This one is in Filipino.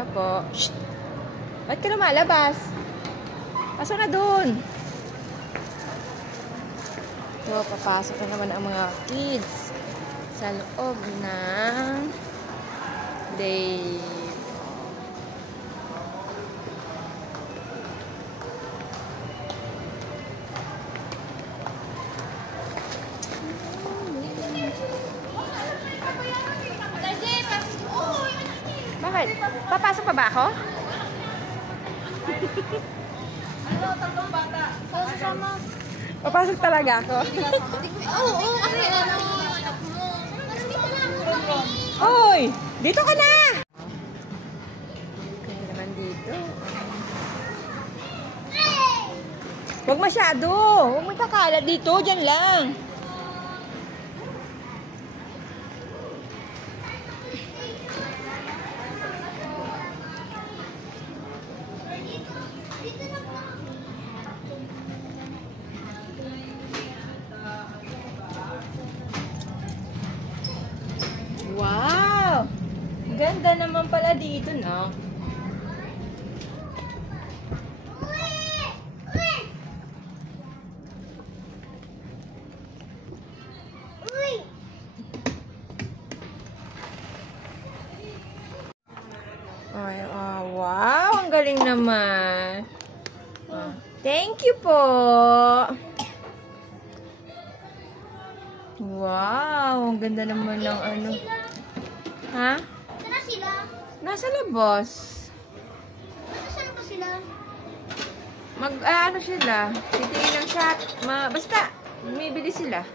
na po. Shh! Ba't ka lumalabas? Pasok na dun. So, papasok na naman ang mga kids sa loob ng day. Bakit? Papasok pa ba ako? Ano, tatlong bata. Sasama. Papasok talaga ako? Oo, kasi ano, anak mo. Hoy! Dito ka na! Kaya naman dito. Huwag masyado! Huwag mo kakalat dito. Diyan lang. Wow! Ganda naman pala dito, no? Ay, wow! Ang galing naman. Thank you po! Wow! Ang ganda naman ng ano. Ha? Saan sila? Nasa labas. Saan pa sila? Ano sila? Titingin ng shot. Basta, may bili sila.